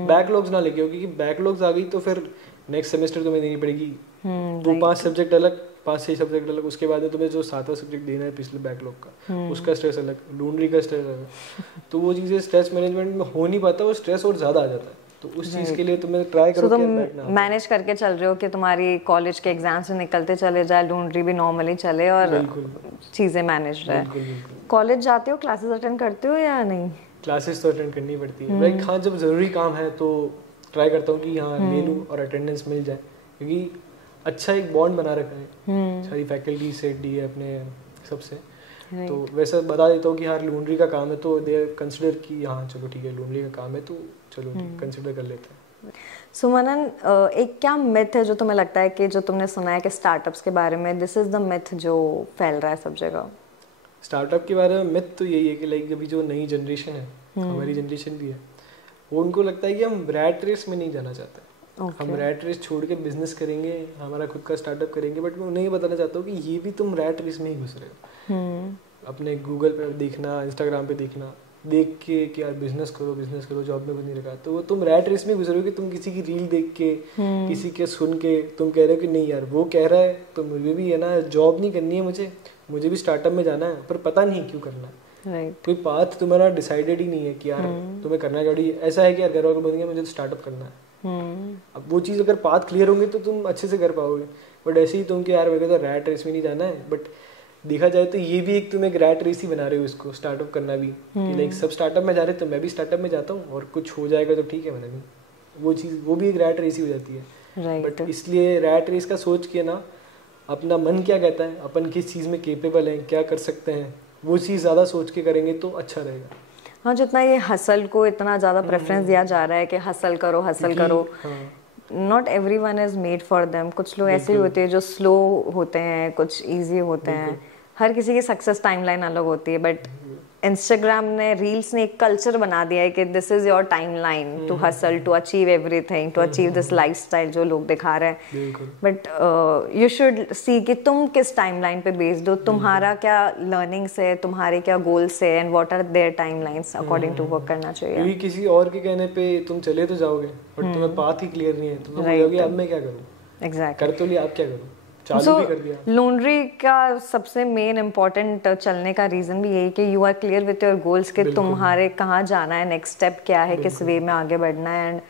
बैकलॉग्स ना लेके हो, क्योंकि बैकलॉग्स आ गई तो फिर नेक्स्ट सेमेस्टर तुम्हें देनी पड़ेगी वो 5 सब्जेक्ट अलग, 5-6 सब्जेक्ट अलग, उसके बाद में तुम्हें जो 7वां सब्जेक्ट देना है पिछले बैकलॉग का, उसका स्ट्रेस अलग, लूनड्री का स्ट्रेस अलग। तो वो चीज़ें स्ट्रेस मैनेजमेंट में हो नहीं पाता, वो स्ट्रेस और ज़्यादा आ जाता है। तो उस चीज़ के लिए तुम्हें ट्राई करो कि तुम मैनेज करके चल रहे हो कि तुम्हारी कॉलेज के एग्जाम से निकलते चले जाए, लूनड्री भी नॉर्मली चले और चीज़ें मैनेज रहे। कॉलेज जाते हो, क्लासेस अटेंड करते हो या नहीं? क्लासेस तो अटेंड करनी पड़ती है भाई। हाँ, जब ज़रूरी काम है तो ट्राई करता हूँ कि हाँ ले लूँ और अटेंडेंस मिल जाए, क्योंकि अच्छा एक बॉन्ड बना रखा है सारी फैकल्टी से, डी है अपने सबसे। तो वैसे बता देता हूँ कि हाँ लूनड्री का काम है तो दे कंसिडर कि हाँ चलो ठीक है लूनड्री का काम है तो चलो कंसिडर कर लेते हैं। सो मनन, एक क्या मिथ है जो तुम्हें लगता है कि जो तुमने सुना है कि स्टार्टअप्स के बारे में, दिस इज द मिथ जो फैल रहा है सब जगह? स्टार्टअप के बारे में मिथ तो यही है कि लाइक अभी जो नई जनरेशन है, हमारी जनरेशन भी है, वो उनको लगता है कि हम रैट रेस में नहीं जाना चाहते। हम रैट रेस छोड़ के बिजनेस करेंगे, हमारा खुद का स्टार्टअप करेंगे। बट मैं उन्हें ये बताना चाहता हूँ कि ये भी तुम रैट रेस में ही घुस रहे हो। अपने गूगल पे देखना, इंस्टाग्राम पे देखना, देख के कि यार बिजनेस करो, जॉब में कुछ नहीं रखा, तो वो तुम रैट रेस में घुस रहे हो कि तुम किसी की रील देख के, किसी के सुन के तुम कह रहे हो कि नहीं यार वो कह रहा है तो मुझे भी है ना, जॉब नहीं करनी है, मुझे भी स्टार्टअप में जाना है, पर पता नहीं क्यों करना है। कोई पाथ तुम्हारा डिसाइडेड ही नहीं है कि यार तुम्हें करना चाहिए। ऐसा है कि यार घर वालों बोलेंगे मुझे स्टार्टअप करना है। अब वो चीज़ अगर पाथ क्लियर होंगे तो तुम अच्छे से कर पाओगे। बट ऐसे ही तुम कि यार मेरे को तो रैट रेस में नहीं जाना है, बट देखा जाए तो ये भी एक तुम एक रैट रेस ही बना रहे हो इसको, स्टार्टअप करना भी। कि लाइक सब स्टार्टअप में जा रहे तो मैं भी स्टार्टअप में जाता हूँ और कुछ हो जाएगा तो ठीक है, मैंने भी वो चीज़, वो भी एक रैट रेस ही हो जाती है। बट इसलिए रैट रेस का सोच के ना, अपना मन क्या कहता है, अपन किस चीज़ में केपेबल हैं, क्या कर सकते हैं, वो चीज़ ज़्यादा सोच के करेंगे तो अच्छा रहेगा। हाँ, जितना ये हसल को इतना ज़्यादा प्रेफरेंस दिया जा रहा है कि हसल करो, not everyone is made for them. कुछ लोग ऐसे ही होते हैं जो स्लो होते हैं, कुछ इजी होते हैं। हर किसी की सक्सेस टाइमलाइन अलग होती है। बट इंस्टाग्राम ने, रील्स ने एक कल्चर बना दिया है कि this is your timeline to hustle, to achieve everything, to achieve this lifestyle जो लोग दिखा रहे हैं। बट यू शुड सी कि तुम किस टाइमलाइन पे बेस्ड हो, तुम्हारा क्या लर्निंग्स है, तुम्हारे क्या गोल्स है, and what are their timelines, according to work करना चाहिए। क्योंकि किसी और के कहने पे तुम चले तो जाओगे, बट तुम्हें पाथ ही क्लियर नहीं है, तुम बोलोगे अब मैं क्या करूं। एग्जैक्टली, कर तो लिया, आप क्या करूं, चालू भी कर दिया। लॉन्ड्री का सबसे मेन इम्पोर्टेंट चलने का रीजन भी यही कि you are clear with your goals कि तुम्हारे कहाँ जाना है, नेक्स्ट स्टेप क्या है, किस वे में आगे बढ़ना है, and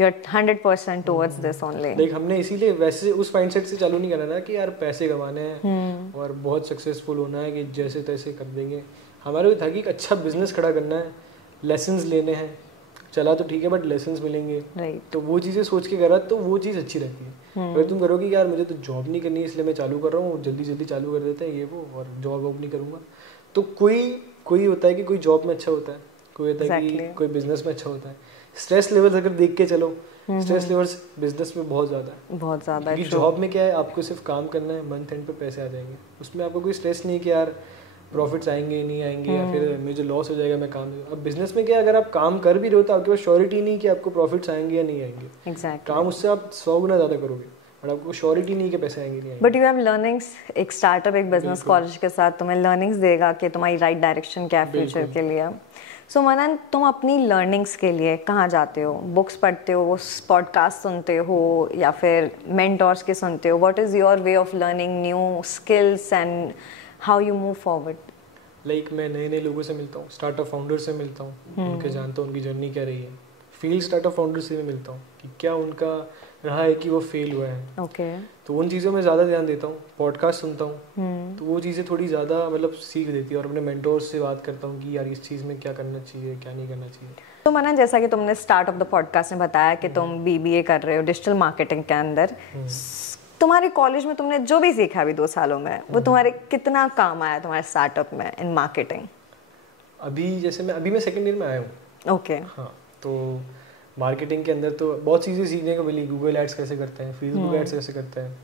you're 100% towards this only. Like हमने इसीलिए वैसे उस माइंडसेट से चालू नहीं करना था कि यार पैसे कमाने हैं और बहुत सक्सेसफुल होना है कि जैसे तैसे कर देंगे. हमारे को था कि एक अच्छा बिजनेस खड़ा करना है, लेसन्स लेने हैं. चला तो ठीक है बट लेसन्स मिलेंगे. तो वो चीज़ें सोच के करा तो वो चीज़ अच्छी रहती है. अगर तुम करोगे यार मुझे तो जॉब नहीं करनी है इसलिए मैं चालू कर रहा हूँ, जल्दी जल्दी चालू कर देते हैं ये वो, और जॉब वॉब नहीं करूँगा. तो कोई होता है कि कोई जॉब में अच्छा होता है, कोई होता है कि कोई बिजनेस में अच्छा होता है. स्ट्रेस लेवल्स अगर देख के चलो, स्ट्रेस लेवल्स बिजनेस में बहुत ज़्यादा है. क्योंकि जॉब में क्या है, आपको सिर्फ काम करना है, मंथ एंड पे पैसे आ जाएंगे. उसमें आपको कोई स्ट्रेस नहीं कि यार प्रॉफिट्स आएंगे नहीं आएंगे या फिर मुझे लॉस हो जाएगा मैं काम. अब बिजनेस में क्या है, अगर आप काम कर भी रहे हो तो आपके पास श्योरिटी नहीं कि आपको प्रॉफिट्स आएंगे या नहीं आएंगे. काम उससे आप 100 गुना ज़्यादा करोगे बट आपको श्योरिटी नहीं कि पैसे आएंगे नहीं आएंगे. But you have learnings. एक स्टार्टअप, एक बिजनेस कॉलेज के साथ तुम्हें लर्निंग्स देगा कि तुम्हारी राइट डायरेक्शन क्या है फ्यूचर के लिए. सो मनन, तुम अपनी लर्निंग्स के लिए कहाँ जाते हो? बुक्स पढ़ते हो, पॉडकास्ट सुनते हो या फिर मेंटोर्स के सुनते हो? What is your way of learning new skills and how you move forward? Like मैं नए नए लोगों से मिलता हूँ, स्टार्टअप फाउंडर से मिलता हूँ, उनके जानता हूँ उनकी जर्नी क्या रही है. फील्ड स्टार्टअप फाउंडर से भी मिलता हूँ कि क्या उनका रहा है कि वो फेल हुआ है. तो उन चीज़ों में ज़्यादा ध्यान देता हूँ. पॉडकास्ट सुनता हूँ तो वो चीज़ें थोड़ी ज़्यादा मतलब सीख देती है. और अपने मेंटोर्स से बात करता हूँ कि यार इस चीज़ में क्या करना चाहिए, क्या नहीं करना चाहिए. तो मनन, जैसा कि तुमने स्टार्ट ऑफ द पॉडकास्ट में बताया कि तुम BBA कर रहे हो डिजिटल मार्केटिंग के अंदर, तुम्हारे कॉलेज में तुमने जो भी सीखा अभी 2 सालों में वो तुम्हारे कितना काम आया तुम्हारे स्टार्टअप में इन मार्केटिंग? अभी जैसे मैं सेकंड ईयर में आया हूँ. ओके. हाँ, तो मार्केटिंग के अंदर तो बहुत चीज़ें सीखने को मिली. गूगल एड्स कैसे करते हैं, फेसबुक एड्स कैसे करते हैं,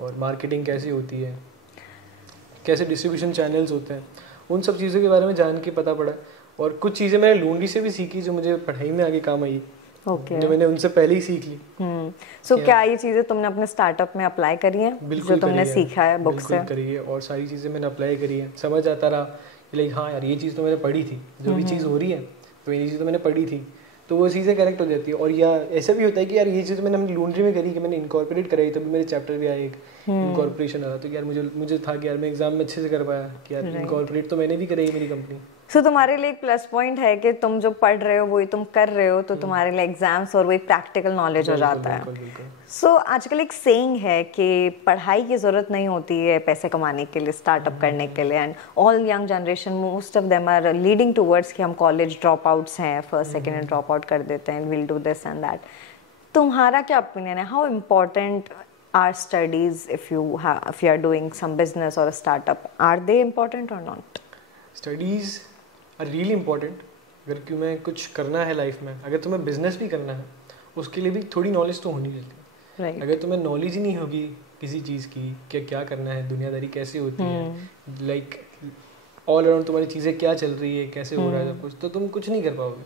और मार्केटिंग कैसी होती है, कैसे डिस्ट्रीब्यूशन चैनल्स होते हैं, उन सब चीज़ों के बारे में जान के पता पड़ा. और कुछ चीज़ें मैंने लूंडी से भी सीखी जो मुझे पढ़ाई में आगे काम आई. जो मैंने उनसे पहले ही सीख ली. सो क्या ये चीज़ें तुमने अपने स्टार्टअप में अप्लाई करी है? बिल्कुल, जो तुमने सीखा है बुक से? बिल्कुल करी है, और सारी चीज़ें मैंने अप्लाई करी है. समझ आता रहा कि लाइक हाँ यार ये चीज़ तो मैंने पढ़ी थी, जो भी चीज़ हो रही है तो ये चीज़ तो मैंने पढ़ी थी, तो वो चीज़ें करेक्ट हो जाती है. और या ऐसा भी होता है कि यार ये चीज़ मैंने अपनी लॉन्ड्री में करी कि मैंने इनकॉर्पोरेट कराई, तभी मेरे चैप्टर भी आए एक इनकॉर्पोरेशन आ रहा. तो यार मुझे था कि यार मैं एग्जाम में अच्छे से कर पाया कि यार इनकॉर्पोरेट तो मैंने भी कराई मेरी कंपनी. सो तुम्हारे लिए एक प्लस पॉइंट है कि तुम जो पढ़ रहे हो वही तुम कर रहे हो, तो तुम्हारे लिए एग्जाम्स और वो एक प्रैक्टिकल नॉलेज हो जाता है. सो आजकल एक सेइंग है कि पढ़ाई की ज़रूरत नहीं होती है पैसे कमाने के लिए, स्टार्टअप करने के लिए. And all young generation, most of them are leading towards कि हम कॉलेज ड्रॉप आउट्स हैं, first second and drop out कर देते हैं, will do this and that. तुम्हारा क्या ओपिनियन है? How important are studies if you are doing some business or a startup? Are they important or not? Studies are really important. अगर तुम्हें कुछ करना है लाइफ में, अगर तुम्हें बिजनेस भी करना है, उसके लिए भी थोड़ी नॉलेज तो होनी चाहिए. अगर तुम्हें नॉलेज ही नहीं होगी किसी चीज़ की कि क्या करना है, दुनियादारी कैसी होती है, लाइक ऑल अराउंड तुम्हारी चीज़ें क्या चल रही है, कैसे हो रहा है सब कुछ, तो तुम कुछ नहीं कर पाओगे.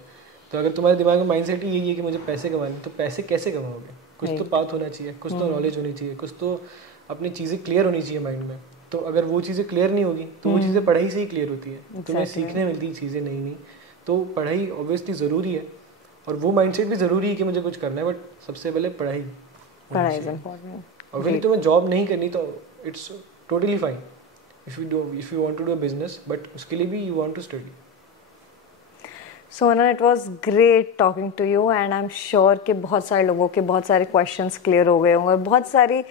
तो अगर तुम्हारे दिमाग में माइंडसेट ही यही है कि मुझे पैसे कमाने, तो पैसे कैसे कमाओगे? कुछ तो पाथ होना चाहिए, कुछ तो नॉलेज होनी चाहिए, कुछ तो अपनी चीज़ें क्लियर होनी चाहिए माइंड में. तो अगर वो चीज़ें क्लियर नहीं होगी तो वो चीज़ें पढ़ाई से ही क्लियर होती है. तुम्हें सीखने मिलती चीज़ें नई नई. तो पढ़ाई ऑब्वियसली ज़रूरी है, और वो माइंडसेट भी ज़रूरी है कि मुझे कुछ करना है, बट सबसे पहले पढ़ाई इज इम्पोर्टेंट. अगर तुम्हें जॉब नहीं करनी तो it's totally fine if you want to do a business, but उसके लिए भी you want to study. So Anand, it was great talking to you and I'm sure कि बहुत सारे लोगों के बहुत सारे questions clear हो गए होंगे, और बहुत सारी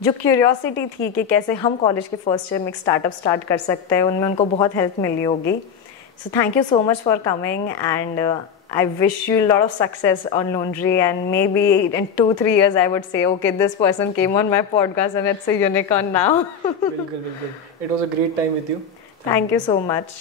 जो क्यूरियोसिटी थी कि कैसे हम कॉलेज के फर्स्ट ईयर में एक स्टार्टअप स्टार्ट कर सकते हैं, उनमें उनको बहुत हेल्प मिली होगी. So thank you so much for coming and I wish you a lot of success on Laundry, and maybe in 2-3 years I would say, okay, this person came on my podcast and it's a unicorn now. बिल्कुल. It was a great time with you. Thank you so much.